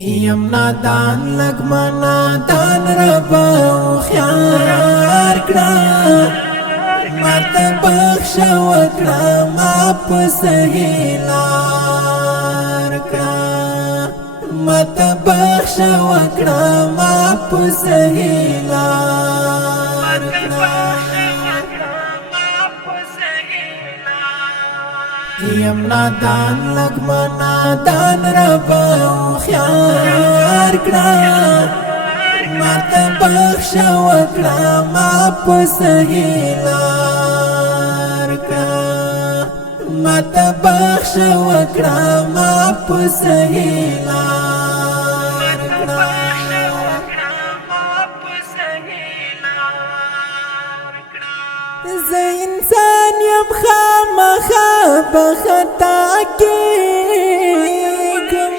یم نادان لگ ما نادان ربا خیار کړه ماته بخښ وکړه ما په صحیح لار کړه ماته بخښ وکړه ما په صحیح لار کړه یم نادان لگ ما نادان ربا خیار کړه ماته بخښ وکړه ما په صحیح لار کړه ماته بخښ وکړه ما په صحیح لار کړه زه انسان یم خامخا په خطا کېږم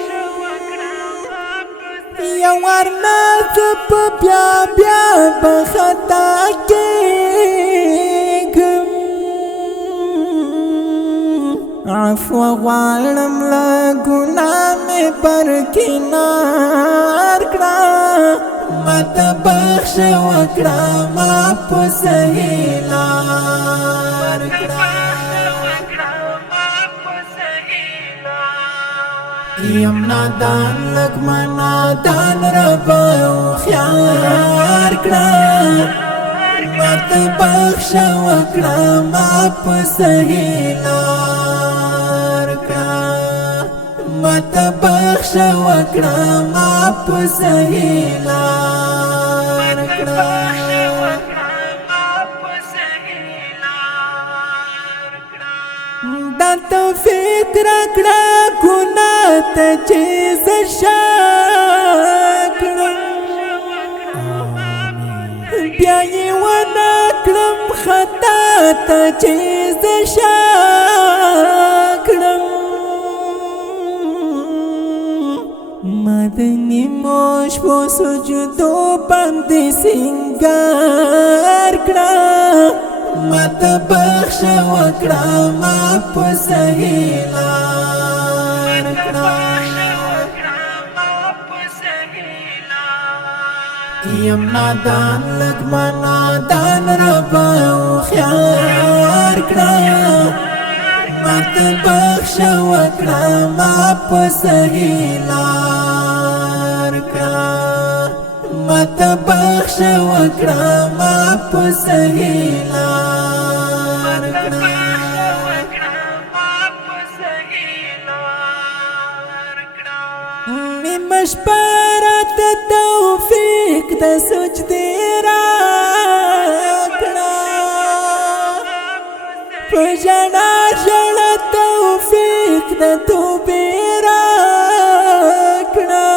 یو وار ناڅاپ بیا بیا په خطا کېږم عفو غواړم له ګناه مې برکنار کړه ماته بخښ وکړه ما په صحیح لار کړه یم نادان لگ ما نادان ربا خیار کړه ماته بخښ وکړه ما په صحیح لار کړه ماته بخښ وکړه ما په صحیح لار کړه دا توفیق راکړه ګناه ته چې زه شا کړم بیا یې ونه کړم خطا ته چې زه شا کړم مدني موش په سجدو باندې سنگار کړه ماته بخښ وکړه ما په صحیح لار کړه یم نادان لگ ما نادان ربا خیار کړه ماته بخښ وکړه ما په صحیح لار کړه ماته بخښ وکړه ما په صحیح لار کړه نیمه شپه راته توفیق د سجدې راکړه په ژړا ژړا توفیق د توبې راکړه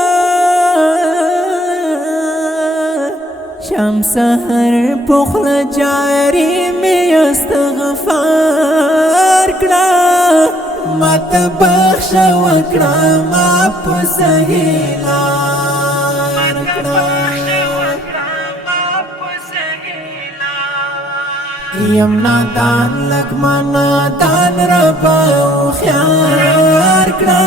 شام سحر پخل جاری می استغفار کړه ماته بخښ وکړه ما په صحیح لار کړه یم نادان لگ ما نادان ربا خیار کړه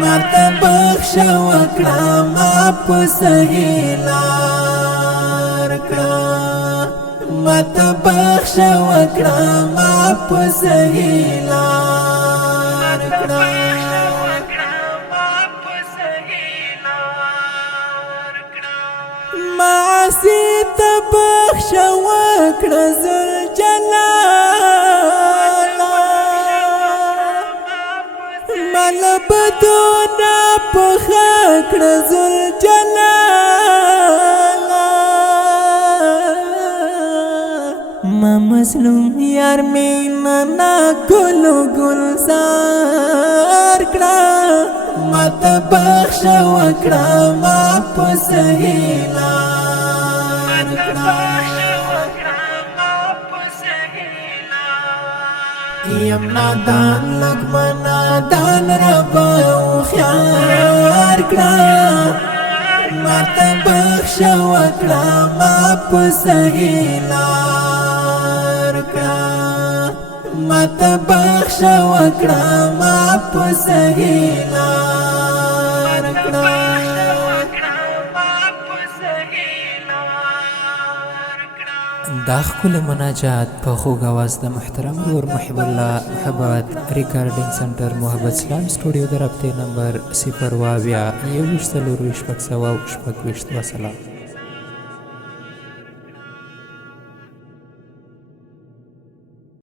ماته بخښ وکړه ما په صحیح لار کړه ماته بخښ وکړه ما په صحیح لار کړه معاصی ته بخښ وکړه ذوالجلاله مل بدونه پخه کړه ذوالجلاله ما مظلوم یار مینا نا ګلو ګلزار کړه ماته بخښ وکړه ما په صحیح لار کړه یم نادان لگ ما نادان ربا خیار کړه ماته بخښ وکړه ما په صحیح لار کړه ماته بخښ وکړه ما په صحیح لار دا ښکلی مناجات په خوږ اواز د محترم ورور محب الله محبت ریکارډینګ سنټر محبت اسلام سټوډیو د رابطې نمبر 0 20 21 4 6 وسلام.